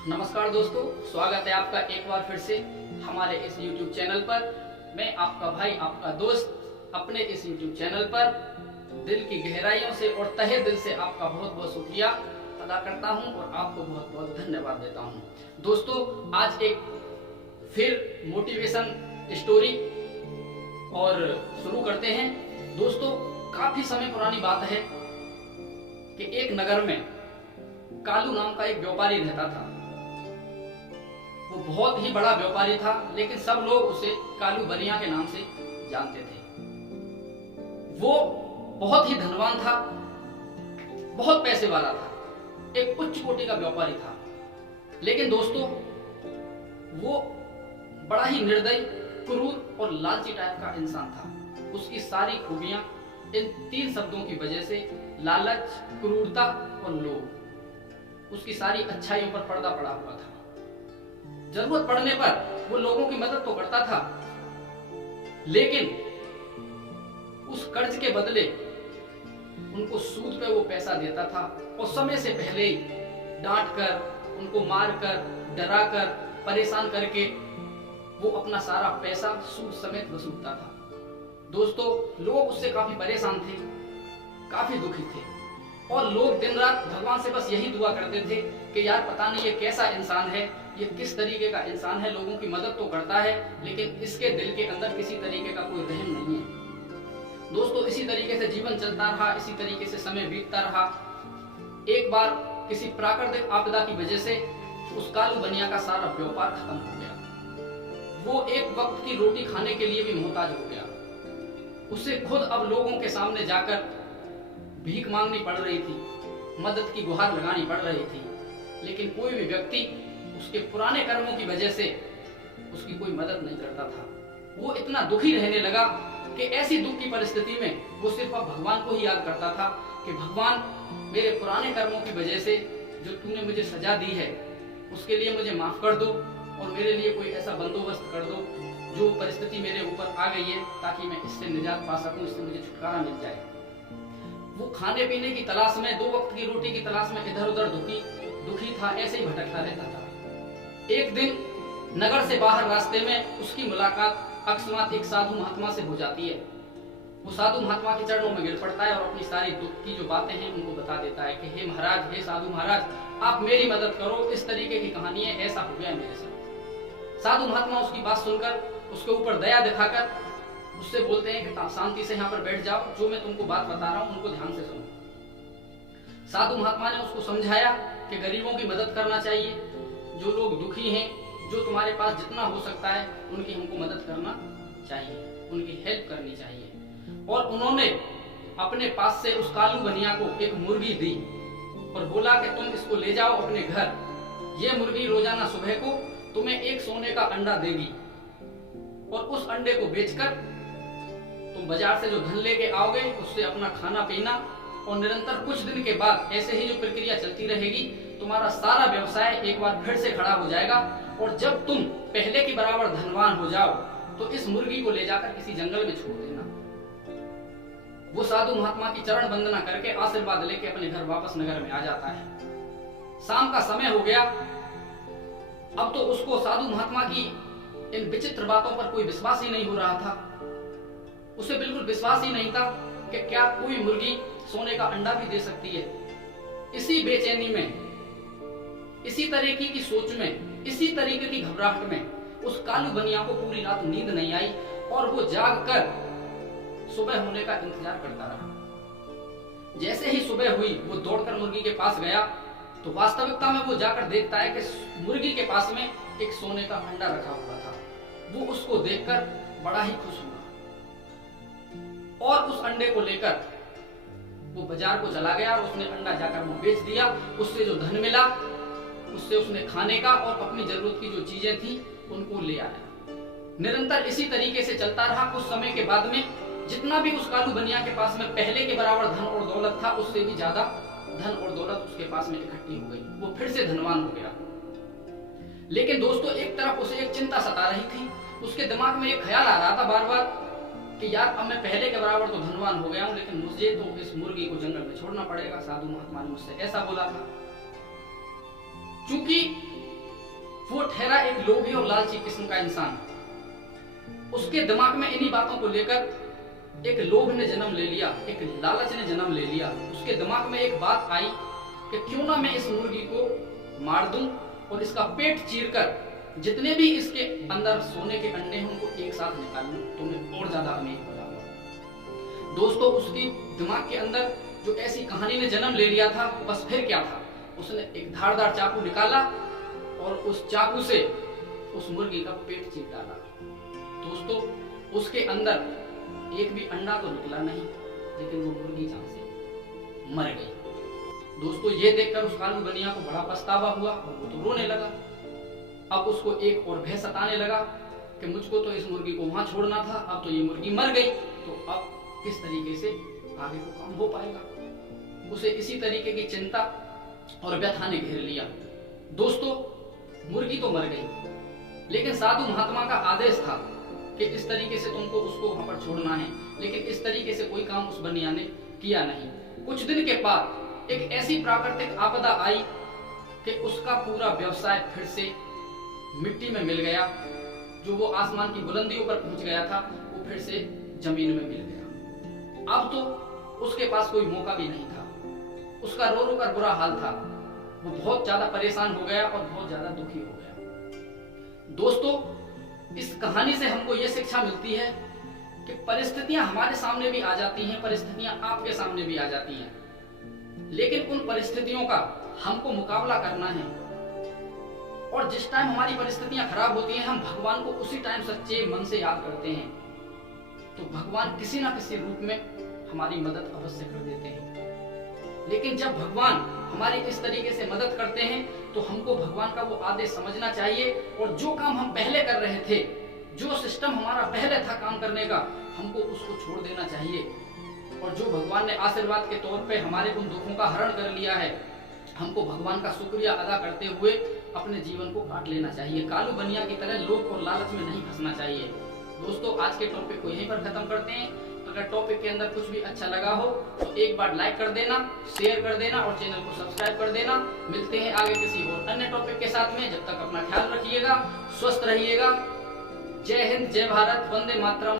नमस्कार दोस्तों, स्वागत है आपका एक बार फिर से हमारे इस YouTube चैनल पर। मैं आपका भाई, आपका दोस्त अपने इस YouTube चैनल पर दिल की गहराइयों से और तहे दिल से आपका बहुत बहुत शुक्रिया अदा करता हूं और आपको बहुत बहुत धन्यवाद देता हूं। दोस्तों, आज एक फिर मोटिवेशन स्टोरी और शुरू करते हैं। दोस्तों, काफी समय पुरानी बात है कि एक नगर में कालू नाम का एक व्यापारी रहता था। वो बहुत ही बड़ा व्यापारी था, लेकिन सब लोग उसे कालू बनिया के नाम से जानते थे। वो बहुत ही धनवान था, बहुत पैसे वाला था, एक उच्च कोटि का व्यापारी था। लेकिन दोस्तों, वो बड़ा ही निर्दयी, क्रूर और लालची टाइप का इंसान था। उसकी सारी खूबियां इन तीन शब्दों की वजह से, लालच, क्रूरता और लोभ, उसकी सारी अच्छाइयों पर पर्दा पड़ा हुआ था। जरूरत पड़ने पर वो लोगों की मदद तो करता था, लेकिन उस कर्ज के बदले उनको सूद पे वो पैसा देता था और समय से पहले ही डांट कर, उनको मार कर, डरा कर, परेशान करके वो अपना सारा पैसा सूद समेत वसूलता था। दोस्तों, लोग उससे काफी परेशान थे, काफी दुखी थे और लोग दिन रात भगवान से बस यही दुआ करते थे कि यार पता नहीं ये कैसा इंसान है, ये किस तरीके का इंसान है, लोगों की मदद तो करता है लेकिन इसके दिल के अंदर किसी तरीके का कोई रहम नहीं है। दोस्तों, इसी तरीके से जीवन चलता रहा, इसी तरीके से समय बीतता रहा। एक बार किसी प्राकृतिक आपदा की वजह से उस कालू बनिया का सारा व्यापार खत्म हो गया। वो एक वक्त की रोटी खाने के लिए भी मोहताज हो गया। उसे खुद अब लोगों के सामने जाकर भीख मांगनी पड़ रही थी, मदद की गुहार लगानी पड़ रही थी, लेकिन कोई भी व्यक्ति उसके पुराने कर्मों की वजह से उसकी कोई मदद नहीं करता था। वो इतना दुखी रहने लगा कि ऐसी दुख की परिस्थिति में वो सिर्फ अब भगवान को ही याद करता था कि भगवान, मेरे पुराने कर्मों की वजह से जो तूने मुझे सजा दी है उसके लिए मुझे माफ कर दो और मेरे लिए कोई ऐसा बंदोबस्त कर दो जो परिस्थिति मेरे ऊपर आ गई है, ताकि मैं इससे निजात पा सकूं, इससे मुझे छुटकारा मिल जाए। वो खाने पीने की तलाश में, दो वक्त की रोटी की तलाश में इधर उधर दुखी था, ऐसे ही भटकता रहता था। एक दिन नगर से बाहर रास्ते में उसकी मुलाकात अकस्मात एक साधु महात्मा से हो जाती है। वो साधु महात्मा के चरणों में गिर पड़ता है और अपनी सारी दुख की जो बातें हैं उनको बता देता है कि हे महाराज, हे साधु महाराज, आप मेरी मदद करो, इस तरीके की कहानी है, ऐसा हो गया मेरे साथ। साधु महात्मा उसकी बात सुनकर, उसके ऊपर दया दिखाकर उससे बोलते हैं कि शांति से यहाँ पर बैठ जाओ, जो मैं तुमको बात बता रहा हूँ उनको ध्यान से सुनो। साधु महात्मा ने उसको समझाया कि गरीबों की मदद करना चाहिए, जो लोग दुखी हैं, जो तुम्हारे पास जितना हो सकता है उनकी हमको मदद करना चाहिए, उनकी हेल्प करनी चाहिए। और उन्होंने अपने पास से उस कालू बनिया को एक मुर्गी दी और बोला कि तुम इसको ले जाओ अपने घर। ये मुर्गी रोजाना सुबह को तुम्हें एक सोने का अंडा देगी और उस अंडे को बेचकर तुम बाजार से जो धन लेके आओगे उससे अपना खाना पीना, और निरंतर कुछ दिन के बाद ऐसे ही जो प्रक्रिया चलती रहेगी, तुम्हारा सारा व्यवसाय एक बार फिर से खड़ा हो जाएगा। और जब तुम पहले की बराबर धनवान हो जाओ तो इस मुर्गी को ले जाकर किसी जंगल में छोड़ देना। वो साधु महात्मा की चरण वंदना करके आशीर्वाद लेके अपने घर वापस नगर में आ जाता है। शाम का समय हो गया। अब तो उसको साधु महात्मा की इन विचित्र बातों पर कोई विश्वास ही नहीं हो रहा था। उसे बिल्कुल विश्वास ही नहीं था कि क्या कोई मुर्गी सोने का अंडा भी दे सकती है। इसी बेचैनी में, इसी तरीके की सोच में, इसी तरीके की घबराहट में उस कालू बनिया को पूरी रात नींद नहीं आई और वो जाग कर सुबह होने का इंतजार करता रहा। जैसे ही सुबह हुई वो दौड़कर मुर्गी के पास गया तो वास्तविकता में वो जाकर देखता है कि मुर्गी के पास में एक सोने का अंडा रखा हुआ था। वो उसको देखकर बड़ा ही खुश हुआ और उस अंडे को लेकर वो बाजार को चला गया और उसने अंडा जाकर वो बेच दिया। उससे जो धन मिला उससे उसने खाने का और अपनी जरूरत की जो चीजें थी उनको ले आया। निरंतर इसी तरीके से चलता रहा। कुछ समय के बाद में जितना भी उस कालू बनिया के पास में पहले के बराबर धन और दौलत था, उससे भी ज्यादा धन और दौलत उसके पास में इकट्ठी हो गई। वो फिर से धनवान हो गया। लेकिन दोस्तों, एक तरफ उसे एक चिंता सता रही थी। उसके दिमाग में एक ख्याल आ रहा था बार बार कि यार अब मैं पहले के बराबर तो धनवान हो गया हूं, लेकिन मुझे तो इस मुर्गी को जंगल में छोड़ना पड़ेगा। साधु महात्मा ने मुझसे ऐसा बोला था। चूंकि वो ठहरा एक लोभी और लालची किस्म का इंसान। उसके दिमाग में इन्हीं बातों को लेकर एक लोभ ने जन्म ले लिया, एक लालच ने जन्म ले लिया। उसके दिमाग में एक बात आई कि क्यों ना मैं इस मुर्गी को मार दूं और इसका पेट चीरकर जितने भी इसके अंदर सोने के अंडे हैं उनको एक साथ निकाल लूं तो मैं और ज्यादा अमीर हो जाऊंगा। दोस्तों, उसकी दिमाग के अंदर जो ऐसी कहानी ने जन्म ले लिया था, बस फिर क्या था, उसने एक धारदार चाकू निकाला और उस चाकू से उस मुर्गी का पेट चीर डाला। दोस्तों, उसके अंदर एक भी अंडा तो निकला नहीं, लेकिन वो मुर्गी जान से मर गई। दोस्तों, ये देखकर उस कालू बनिया को बड़ा पछतावा हुआ और वो तो रोने लगा। अब उसको एक और भय सताने लगा कि मुझको तो इस मुर्गी को वहां छोड़ना था, अब तो ये मुर्गी मर गई, तो अब किस तरीके से आगे को काम हो पाएगा। उसे इसी तरीके की चिंता और व्यथा ने घेर लिया। दोस्तों, मुर्गी तो मर गई, लेकिन साधु महात्मा का आदेश था कि इस तरीके से तुमको उसको वहां पर छोड़ना है, लेकिन इस तरीके से कोई काम उस बनिया ने किया नहीं। कुछ दिन के बाद एक ऐसी प्राकृतिक आपदा आई कि उसका पूरा व्यवसाय फिर से मिट्टी में मिल गया। जो वो आसमान की बुलंदियों पर पहुंच गया था, वो फिर से जमीन में मिल गया। अब तो उसके पास कोई मौका भी नहीं था। उसका रो रो कर बुरा हाल था। वो बहुत ज्यादा परेशान हो गया और बहुत ज्यादा दुखी हो गया। दोस्तों, इस कहानी से हमको ये शिक्षा मिलती है कि परिस्थितियां हमारे सामने भी आ जाती हैं, परिस्थितियां आपके सामने भी आ जाती हैं, लेकिन उन परिस्थितियों का हमको मुकाबला करना है। और जिस टाइम हमारी परिस्थितियां खराब होती हैं, हम भगवान को उसी टाइम सच्चे मन से याद करते हैं, तो भगवान किसी ना किसी रूप में हमारी मदद अवश्य कर देते हैं। लेकिन जब भगवान हमारी इस तरीके से मदद करते हैं, तो हमको भगवान का वो आदेश समझना चाहिए और जो काम हम पहले कर रहे थे, जो सिस्टम हमारा पहले था काम करने का, हमको उसको छोड़ देना चाहिए। और जो भगवान ने आशीर्वाद के तौर पे हमारे उन दुखों का हरण कर लिया है, हमको भगवान का शुक्रिया अदा करते हुए अपने जीवन को काट लेना चाहिए। कालू बनिया की तरह लोभ और लालच में नहीं फंसना चाहिए। दोस्तों, आज के टॉपिक को यहीं पर खत्म करते हैं। अगर टॉपिक के अंदर कुछ भी अच्छा लगा हो तो एक बार लाइक कर देना, शेयर कर देना और चैनल को सब्सक्राइब कर देना। मिलते हैं आगे किसी और अन्य टॉपिक के साथ में। जब तक अपना ख्याल रखिएगा, स्वस्थ रहिएगा। जय हिंद, जय भारत, वंदे मातरम।